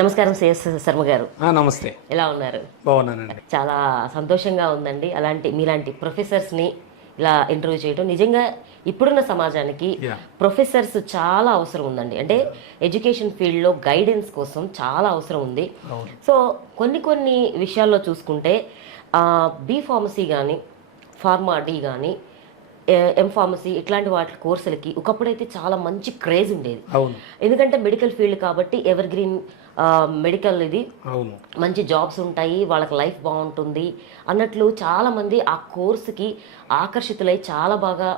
నమస్కారం సిఎస్ శర్మ గారు. నమస్తే. ఎలా ఉన్నారు? బాగున్నానండి. చాలా సంతోషంగా ఉందండి. మీలాంటి ప్రొఫెసర్స్ని ఇలా ఇంటర్వ్యూ చేయడం నిజంగా ఇప్పుడున్న సమాజానికి ప్రొఫెసర్స్ చాలా అవసరం ఉందండి. అంటే ఎడ్యుకేషన్ ఫీల్డ్లో గైడెన్స్ కోసం చాలా అవసరం ఉంది. సో కొన్ని విషయాల్లో చూసుకుంటే బీ ఫార్మసీ కానీ ఫార్మా డి కానీ ఎంఫార్మసీ ఇట్లాంటి వాటి కోర్సులకి ఒకప్పుడైతే చాలా మంచి క్రేజ్ ఉండేది. ఎందుకంటే మెడికల్ ఫీల్డ్ కాబట్టి ఎవర్ గ్రీన్ మెడికల్ ఇది, మంచి జాబ్స్ ఉంటాయి, వాళ్ళకి లైఫ్ బాగుంటుంది అన్నట్లు చాలామంది ఆ కోర్సుకి ఆకర్షితులై చాలా బాగా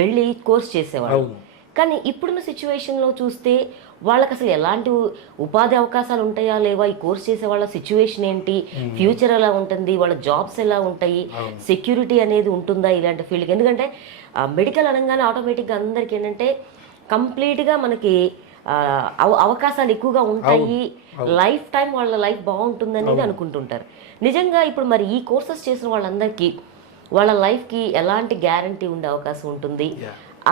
వెళ్ళి కోర్స్ చేసేవాళ్ళు. కానీ ఇప్పుడున్న సిచ్యువేషన్లో చూస్తే వాళ్ళకి అసలు ఎలాంటి ఉపాధి అవకాశాలు ఉంటాయా లేవా, ఈ కోర్స్ చేసే వాళ్ళ సిచ్యువేషన్ ఏంటి, ఫ్యూచర్ ఎలా ఉంటుంది, వాళ్ళ జాబ్స్ ఎలా ఉంటాయి, సెక్యూరిటీ అనేది ఉంటుందా ఇలాంటి ఫీల్డ్కి. ఎందుకంటే మెడికల్ అనగానే ఆటోమేటిక్గా అందరికీ ఏంటంటే కంప్లీట్గా మనకి అవకాశాలు ఎక్కువగా ఉంటాయి, లైఫ్ టైం వాళ్ళ లైఫ్ బాగుంటుందని అనుకుంటుంటారు. నిజంగా ఇప్పుడు మరి ఈ కోర్సెస్ చేసిన వాళ్ళందరికీ వాళ్ళ లైఫ్కి ఎలాంటి గ్యారంటీ ఉండే అవకాశం ఉంటుంది,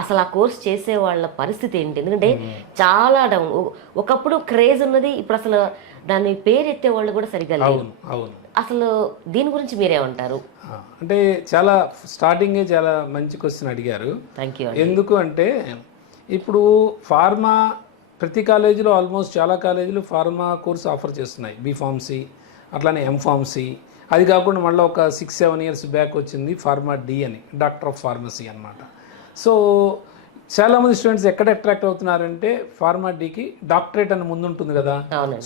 అసలు ఆ కోర్స్ చేసే వాళ్ళ పరిస్థితి ఏంటి? ఎందుకంటే చాలా డౌన్. ఒకప్పుడు క్రేజ్ ఉన్నది, ఇప్పుడు అసలు దాని పేరు ఎత్తే వాళ్ళు కూడా సరిగ్గా లేవు. అసలు దీని గురించి మీరేమంటారు? అంటే చాలా స్టార్టింగే చాలా మంచి క్వశ్చన్ అడిగారు. Thank you. ఎందుకు అంటే ఇప్పుడు ఫార్మా ప్రతి కాలేజీలో ఆల్మోస్ట్ చాలా కాలేజీలు ఫార్మా కోర్స్ ఆఫర్ చేస్తున్నాయి. బీఫార్మసీ అట్లానే ఎంఫార్మసీ. అది కాకుండా మళ్ళీ ఒక 6-7 ఇయర్స్ బ్యాక్ వచ్చింది ఫార్మా డి అని, డాక్టర్ ఆఫ్ ఫార్మసీ అనమాట. సో చాలామంది స్టూడెంట్స్ ఎక్కడ అట్రాక్ట్ అవుతున్నారంటే ఫార్మా డికి డాక్టరేట్ అని ముందు ఉంటుంది కదా,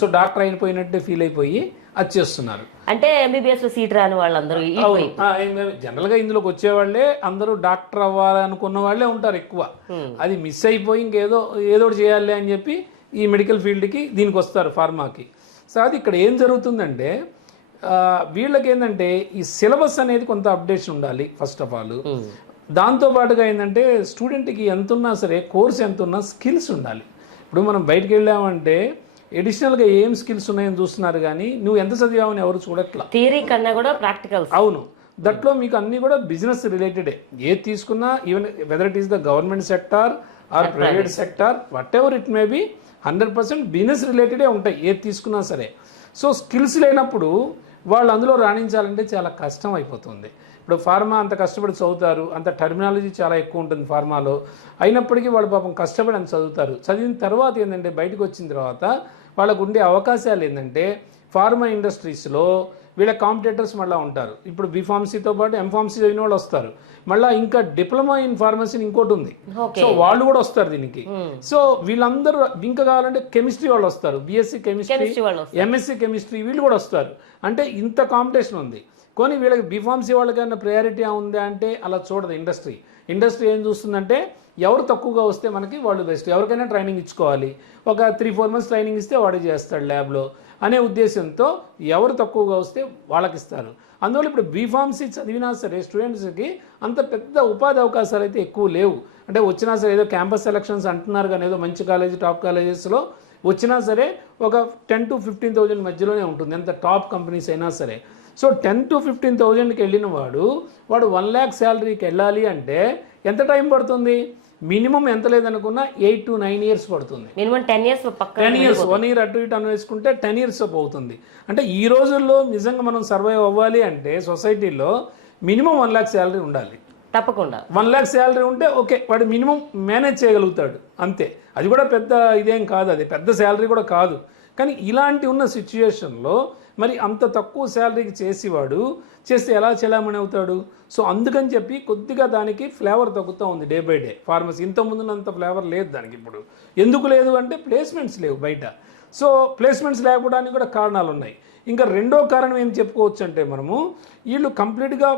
సో డాక్టర్ అయిపోయినట్టే ఫీల్ అయిపోయి అది చేస్తున్నారు. అంటే ఎంబీబీఎస్ లో సీట్ రాని వాళ్ళందరూ జనరల్గా ఇందులోకి వచ్చేవాళ్ళే అందరూ డాక్టర్ అవ్వాలనుకున్న వాళ్ళే ఉంటారు ఎక్కువ. అది మిస్ అయిపోయి ఏదో చేయాలి అని చెప్పి ఈ మెడికల్ ఫీల్డ్కి దీనికి వస్తారు ఫార్మాకి. సో అది ఇక్కడ ఏం జరుగుతుందంటే వీళ్ళకి ఏంటంటే ఈ సిలబస్ అనేది కొంత అప్డేషన్ ఉండాలి ఫస్ట్ ఆఫ్ ఆల్. దాంతోపాటుగా ఏంటంటే స్టూడెంట్కి ఎంత ఉన్నా సరే కోర్స్ ఎంత ఉన్నా స్కిల్స్ ఉండాలి. ఇప్పుడు మనం బయటకు వెళ్ళామంటే ఎడిషనల్గా ఏం స్కిల్స్ ఉన్నాయని చూస్తున్నారు, కానీ నువ్వు ఎంత చదివామని ఎవరు చూడట్లా. థియరీ కన్నా కూడా ప్రాక్టికల్. అవును, దట్లో మీకు అన్నీ కూడా బిజినెస్ రిలేటెడే. ఏది తీసుకున్నా even whether it is the government sector or private sector, whatever it may be, 100% business రిలేటెడే ఉంటాయి ఏది తీసుకున్నా సరే. సో స్కిల్స్ లేనప్పుడు వాళ్ళు అందులో రాణించాలంటే చాలా కష్టం అయిపోతుంది. ఇప్పుడు ఫార్మా అంత కష్టపడి చదువుతారు, అంత టర్మినాలజీ చాలా ఎక్కువ ఉంటుంది ఫార్మాలో, అయినప్పటికీ వాళ్ళు పాపం కష్టపడి అంత చదువుతారు. చదివిన తర్వాత ఏంటంటే బయటకు వచ్చిన తర్వాత వాళ్ళకు ఉండే అవకాశాలు ఏంటంటే ఫార్మా ఇండస్ట్రీస్లో వీళ్ళ కాంపిటేటర్స్ మళ్ళీ ఉంటారు. ఇప్పుడు బీఫార్మసీతో పాటు ఎంఫార్మసీ చదివిన వాళ్ళు వస్తారు, మళ్ళీ ఇంకా డిప్లొమా ఇన్ ఫార్మసీ ఇంకోటి ఉంది, సో వాళ్ళు కూడా వస్తారు దీనికి. సో వీళ్ళందరూ ఇంకా కావాలంటే కెమిస్ట్రీ వాళ్ళు వస్తారు, బీఎస్సీ కెమిస్ట్రీ, ఎంఎస్సీ కెమిస్ట్రీ వీళ్ళు కూడా వస్తారు. అంటే ఇంత కాంపిటీషన్ ఉంది. కానీ వీళ్ళకి బీఫార్మసీ వాళ్ళకైనా ప్రయారిటీ ఉందా అంటే అలా చూడదు ఇండస్ట్రీ. ఇండస్ట్రీ ఏం చూస్తుందంటే ఎవరు తక్కువగా వస్తే మనకి వాళ్ళు బెస్ట్, ఎవరికైనా ట్రైనింగ్ ఇచ్చుకోవాలి, ఒక 3-4 months ట్రైనింగ్ ఇస్తే వాడు చేస్తాడు ల్యాబ్లో అనే ఉద్దేశంతో ఎవరు తక్కువగా వస్తే వాళ్ళకి ఇస్తారు. అందువల్ల ఇప్పుడు బీఫార్మసీ చదివినా సరే స్టూడెంట్స్కి అంత పెద్ద ఉపాధి అవకాశాలు అయితే ఎక్కువ లేవు. అంటే వచ్చినా సరే ఏదో క్యాంపస్ సెలక్షన్స్ అంటున్నారు, కానీ ఏదో మంచి కాలేజీ టాప్ కాలేజెస్లో వచ్చినా సరే ఒక 10,000 to 15,000 మధ్యలోనే ఉంటుంది, ఎంత టాప్ కంపెనీస్ అయినా సరే. సో 10,000 to 15,000కి వెళ్ళిన వాడు 1 lakh శాలరీకి వెళ్ళాలి అంటే ఎంత టైం పడుతుంది? మినిమం ఎంత లేదనుకున్నా 8 to 9 years పడుతుంది. మినిమం 10 years, 1 year అటు ఇటు అని వేసుకుంటే 10 years అవుతుంది. అంటే ఈ రోజుల్లో నిజంగా మనం సర్వైవ్ అవ్వాలి అంటే సొసైటీలో మినిమం 1 lakh శాలరీ ఉండాలి. తప్పకుండా 1 lakh శాలరీ ఉంటే ఓకే, వాడు మినిమం మేనేజ్ చేయగలుగుతాడు అంతే. అది కూడా పెద్ద ఇదేం కాదు, అది పెద్ద శాలరీ కూడా కాదు. కానీ ఇలాంటి ఉన్న సిచ్యుయేషన్లో మరి అంత తక్కువ శాలరీకి చేసేవాడు చేస్తే ఎలా చెలామణి అవుతాడు? సో అందుకని చెప్పి కొద్దిగా దానికి ఫ్లేవర్ తగ్గుతూ ఉంది డే బై డే ఫార్మసీ. ఇంతకుముందున్నంత ఫ్లేవర్ లేదు దానికి ఇప్పుడు. ఎందుకు లేదు అంటే ప్లేస్మెంట్స్ లేవు బయట. సో ప్లేస్మెంట్స్ లేకపోవడానికి కూడా కారణాలు ఉన్నాయి. ఇంకా రెండో కారణం ఏం చెప్పుకోవచ్చు అంటే మనము వీళ్ళు కంప్లీట్గా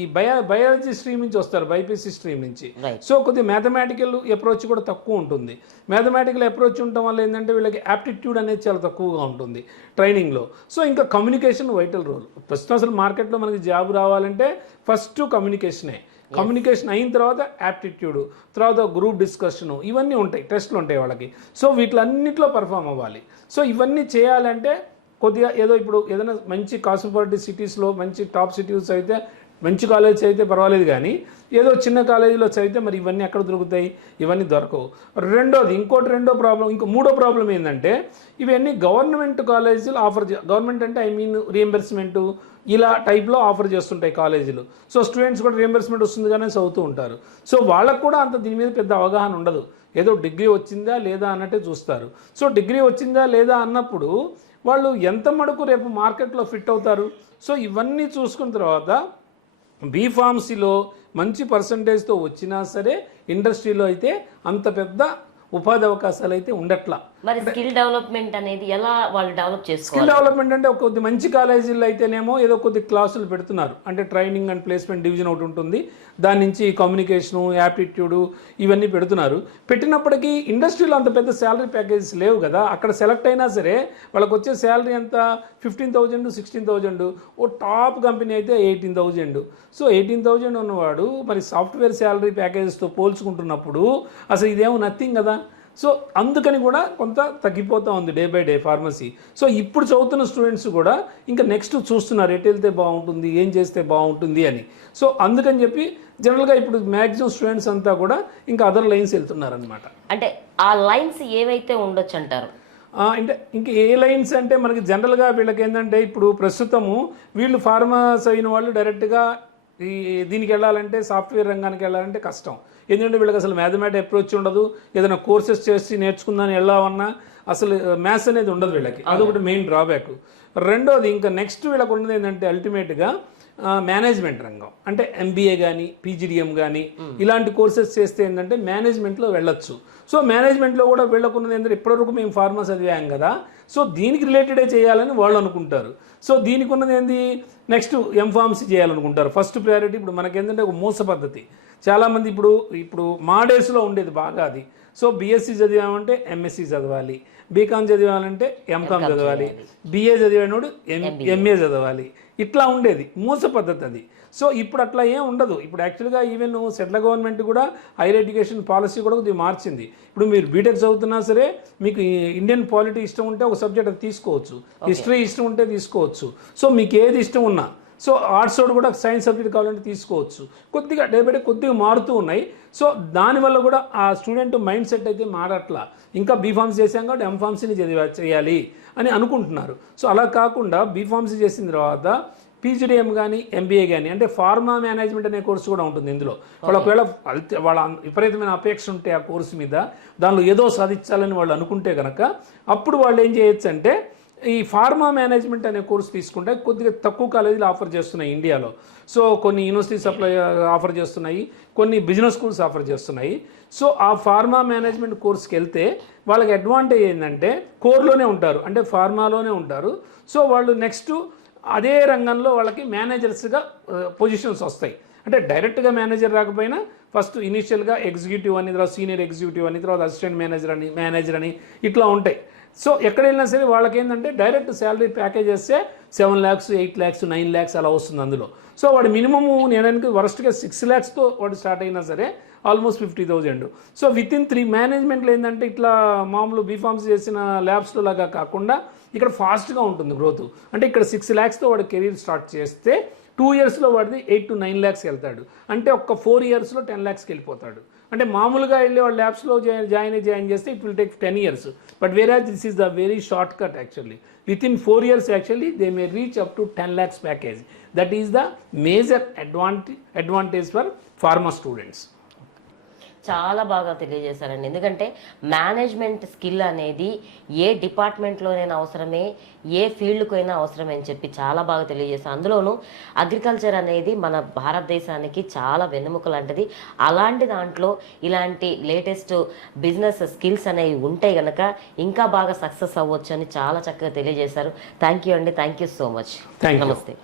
ఈ బయాలజీ స్ట్రీమ్ నుంచి వస్తారు, బైపీసీ స్ట్రీమ్ నుంచి. సో కొద్దిగా మ్యాథమెటికల్ అప్రోచ్ కూడా తక్కువ ఉంటుంది. మ్యాథమెటికల్ అప్రోచ్ ఉండటం వల్ల ఏంటంటే వీళ్ళకి యాప్టిట్యూడ్ అనేది చాలా తక్కువగా ఉంటుంది ట్రైనింగ్లో. సో ఇంకా కమ్యూనికేషన్ వైటల్ రోల్. ప్రస్తుతం అసలు మార్కెట్లో మనకి జాబ్ రావాలంటే ఫస్ట్ కమ్యూనికేషనే. కమ్యూనికేషన్ అయిన తర్వాత యాప్టిట్యూడ్, తర్వాత గ్రూప్ డిస్కషను, ఇవన్నీ ఉంటాయి, టెస్ట్లు ఉంటాయి వాళ్ళకి. సో వీటిలన్నింటిలో పర్ఫామ్ అవ్వాలి. సో ఇవన్నీ చేయాలంటే కొద్దిగా ఏదో ఇప్పుడు ఏదైనా మంచి కాస్మోపాలిటన్ సిటీస్లో మంచి టాప్ సిటీస్ అయితే మంచి కాలేజ్ చదివితే పర్వాలేదు, కానీ ఏదో చిన్న కాలేజీలో చదివితే మరి ఇవన్నీ ఎక్కడ దొరుకుతాయి? ఇవన్నీ దొరకవు. మూడో ప్రాబ్లం ఏంటంటే ఇవన్నీ గవర్నమెంట్ కాలేజీలు గవర్నమెంట్ అంటే ఐ మీన్ రియంబర్స్మెంటు ఇలా టైప్లో ఆఫర్ చేస్తుంటాయి కాలేజీలు. సో స్టూడెంట్స్ కూడా రియంబర్స్మెంట్ వస్తుంది కానీ చదువుతూ ఉంటారు. సో వాళ్ళకు కూడా అంత దీని మీద పెద్ద అవగాహన ఉండదు. ఏదో డిగ్రీ వచ్చిందా లేదా అన్నట్టే చూస్తారు. సో డిగ్రీ వచ్చిందా లేదా అన్నప్పుడు వాళ్ళు ఎంత మటుకు రేపు మార్కెట్లో ఫిట్ అవుతారు? సో ఇవన్నీ చూసుకున్న తర్వాత బీఫార్మసీలో మంచి పర్సంటేజ్తో వచ్చినా సరే ఇండస్ట్రీలో అయితే అంత పెద్ద ఉపాధి అవకాశాలు అయితే ఉండట్లా. మరి స్కిల్ డెవలప్మెంట్ అనేది ఎలా వాళ్ళు డెవలప్ చేసుకోవాలి? స్కిల్ డెవలప్మెంట్ అంటే కొద్ది మంచి కాలేజీల్లో అయితేనేమో ఏదో కొద్ది క్లాసులు పెడుతున్నారు. అంటే ట్రైనింగ్ అండ్ ప్లేస్మెంట్ డివిజన్ ఒకటి ఉంటుంది, దాని నుంచి కమ్యూనికేషను, యాప్టిట్యూడు ఇవన్నీ పెడుతున్నారు. పెట్టినప్పటికీ ఇండస్ట్రీలో అంత పెద్ద శాలరీ ప్యాకేజెస్ లేవు కదా. అక్కడ సెలెక్ట్ అయినా సరే వాళ్ళకి వచ్చే శాలరీ ఎంత? 15,000, 16,000. ఓ టాప్ కంపెనీ అయితే 18,000. సో 18,000 ఉన్నవాడు మరి సాఫ్ట్వేర్ శాలరీ ప్యాకేజెస్తో పోల్చుకుంటున్నప్పుడు అసలు ఇదేమో నథింగ్ కదా. సో అందుకని కూడా కొంత తగ్గిపోతూ ఉంది day by day pharmacy. So ఇప్పుడు చదువుతున్న స్టూడెంట్స్ కూడా ఇంకా నెక్స్ట్ చూస్తున్నారు ఎటు వెళ్తే బాగుంటుంది, ఏం చేస్తే బాగుంటుంది అని. సో అందుకని చెప్పి జనరల్గా ఇప్పుడు మ్యాక్సిమం స్టూడెంట్స్ అంతా కూడా ఇంకా అదర్ లైన్స్ వెళ్తున్నారనమాట. అంటే ఆ లైన్స్ ఏవైతే ఉండొచ్చు అంటారు? అంటే ఇంక ఏ లైన్స్ అంటే మనకి జనరల్గా వీళ్ళకి ఏంటంటే ఇప్పుడు ప్రస్తుతము వీళ్ళు ఫార్మస్ అయిన వాళ్ళు డైరెక్ట్గా దీనికి వెళ్ళాలంటే సాఫ్ట్వేర్ రంగానికి వెళ్ళాలంటే కష్టం. ఎందుకంటే వీళ్ళకి అసలు మ్యాథమెటిక్స్ అప్రోచ్ ఉండదు. ఏదైనా కోర్సెస్ చేసి నేర్చుకుందని వెళ్ళామన్నా అసలు మ్యాథ్స్ అనేది ఉండదు వీళ్ళకి. అదొకటి మెయిన్ డ్రాబ్యాక్. రెండోది ఇంకా నెక్స్ట్ వీళ్ళకి ఉన్నది ఏంటంటే అల్టిమేట్గా మేనేజ్మెంట్ రంగం. అంటే ఎంబీఏ కానీ పీజీడిఎం కానీ ఇలాంటి కోర్సెస్ చేస్తే ఏంటంటే మేనేజ్మెంట్లో వెళ్ళొచ్చు. సో మేనేజ్మెంట్లో కూడా వీళ్ళకున్నది ఏంటంటే ఇప్పటివరకు మేము ఫార్మా చదివాం కదా, సో దీనికి రిలేటెడే చేయాలని వాళ్ళు అనుకుంటారు. సో దీనికి ఉన్నది ఏంది, నెక్స్ట్ ఎంఫార్మసీ చేయాలనుకుంటారు. ఫస్ట్ ప్రయారిటీ ఇప్పుడు మనకేంటంటే ఒక మూస పద్ధతి. చాలామంది ఇప్పుడు మా డేస్లో ఉండేది బాగా అది. సో బీఎస్సీ చదివామంటే ఎంఎస్సీ చదవాలి, బీకామ్ చదివాలంటే ఎంకామ్ చదవాలి, బీఏ చదివాడు ఎంఏ చదవాలి, ఇట్లా ఉండేది మూస పద్ధతి అది. సో ఇప్పుడు అట్లా ఏం ఉండదు. ఇప్పుడు యాక్చువల్గా ఈవెన్ సెంట్రల్ గవర్నమెంట్ కూడా హైయర్ ఎడ్యుకేషన్ పాలసీ కూడా కొద్దిగా మార్చింది. ఇప్పుడు మీరు బీటెక్ చదువుతున్నా సరే మీకు ఇండియన్ పాలిటీ ఇష్టం ఉంటే ఒక సబ్జెక్ట్ అది తీసుకోవచ్చు, హిస్టరీ ఇష్టం ఉంటే తీసుకోవచ్చు. సో మీకు ఏది ఇష్టం ఉన్నా, సో ఆర్ట్స్ కూడా సైన్స్ సబ్జెక్ట్ కావాలంటే తీసుకోవచ్చు. కొద్దిగా డే బై డే కొద్దిగా మారుతూ ఉన్నాయి. సో దానివల్ల కూడా ఆ స్టూడెంట్ మైండ్ సెట్ అయితే మారట్లా. ఇంకా బీఫార్మసీ చేసాం కాబట్టి ఎంఫార్మసీని చేయాలి అని అనుకుంటున్నారు. సో అలా కాకుండా బీఫార్మసీ చేసిన తర్వాత పీజీడిఎం కానీ ఎంబీఏ కానీ అంటే ఫార్మా మేనేజ్మెంట్ అనే కోర్సు కూడా ఉంటుంది ఇందులో. వాళ్ళు ఒకవేళ వాళ్ళ విపరీతమైన అపేక్ష ఉంటే ఆ కోర్సు మీద, దానిలో ఏదో సాధించాలని వాళ్ళు అనుకుంటే కనుక అప్పుడు వాళ్ళు ఏం చేయొచ్చు అంటే ఈ ఫార్మా మేనేజ్మెంట్ అనే కోర్సు తీసుకుంటే కొద్దిగా తక్కువ కాలేజీలు ఆఫర్ చేస్తున్నాయి ఇండియాలో. సో కొన్ని యూనివర్సిటీస్ ఆఫర్ చేస్తున్నాయి, కొన్ని బిజినెస్ స్కూల్స్ ఆఫర్ చేస్తున్నాయి. సో ఆ ఫార్మా మేనేజ్మెంట్ కోర్స్కి వెళ్తే వాళ్ళకి అడ్వాంటేజ్ ఏంటంటే కోర్లోనే ఉంటారు, అంటే ఫార్మాలోనే ఉంటారు. సో వాళ్ళు నెక్స్ట్ అదే రంగంలో వాళ్ళకి మేనేజర్స్గా పొజిషన్స్ వస్తాయి. అంటే డైరెక్ట్గా మేనేజర్ రాకపోయినా ఫస్ట్ ఇనీషియల్గా ఎగ్జిక్యూటివ్ అని, తర్వాత సీనియర్ ఎగ్జిక్యూటివ్ అని, తర్వాత అసిస్టెంట్ మేనేజర్ అని ఇట్లా ఉంటాయి. సో ఎక్కడ వెళ్ళినా సరే వాళ్ళకి ఏంటంటే డైరెక్ట్ శాలరీ ప్యాకేజ్ వేస్తే 7 lakhs, 8 lakhs, 9 lakhs అలా వస్తుంది అందులో. సో వాడు మినిమము నేను వరస్ట్గా 6 lakhsతో వాడు స్టార్ట్ అయినా సరే ఆల్మోస్ట్ 50,000. సో వితిన్ 3 మేనేజ్మెంట్లో ఏంటంటే ఇట్లా మామూలు బీఫార్మసీ చేసిన ల్యాబ్స్లో లాగా కాకుండా ఇక్కడ ఫాస్ట్గా ఉంటుంది గ్రోత్. అంటే ఇక్కడ 6 lakhsతో వాడు కెరీర్ స్టార్ట్ చేస్తే 2 yearsలో వాడిది 8 to 9 lakhs వెళ్తాడు. అంటే ఒక్క 4 yearsలో 10 lakhsకి వెళ్ళిపోతాడు. అంటే మామూలుగా వెళ్ళి వాళ్ళు ల్యాబ్స్లో జాయిన్ చేస్తే it will take 10 years. But whereas this is the very short cut actually. Within 4 years actually they may reach up to 10 lakhs package. That is the major advantage for pharma students. చాలా బాగా తెలియజేశారండి. ఎందుకంటే management skill అనేది ఏ డిపార్ట్మెంట్లోనైనా అవసరమే, ఏ ఫీల్డ్కు అయినా అవసరమే అని చెప్పి చాలా బాగా తెలియజేశారు. అందులోనూ అగ్రికల్చర్ అనేది మన భారతదేశానికి చాలా వెన్నెముక లాంటిది. అలాంటి దాంట్లో ఇలాంటి లేటెస్ట్ బిజినెస్ స్కిల్స్ అనేవి ఉంటే కనుక ఇంకా బాగా సక్సెస్ అవ్వచ్చు అని చాలా చక్కగా తెలియజేశారు. థ్యాంక్ యూ అండి. Thank you so much. Thank you. నమస్తే.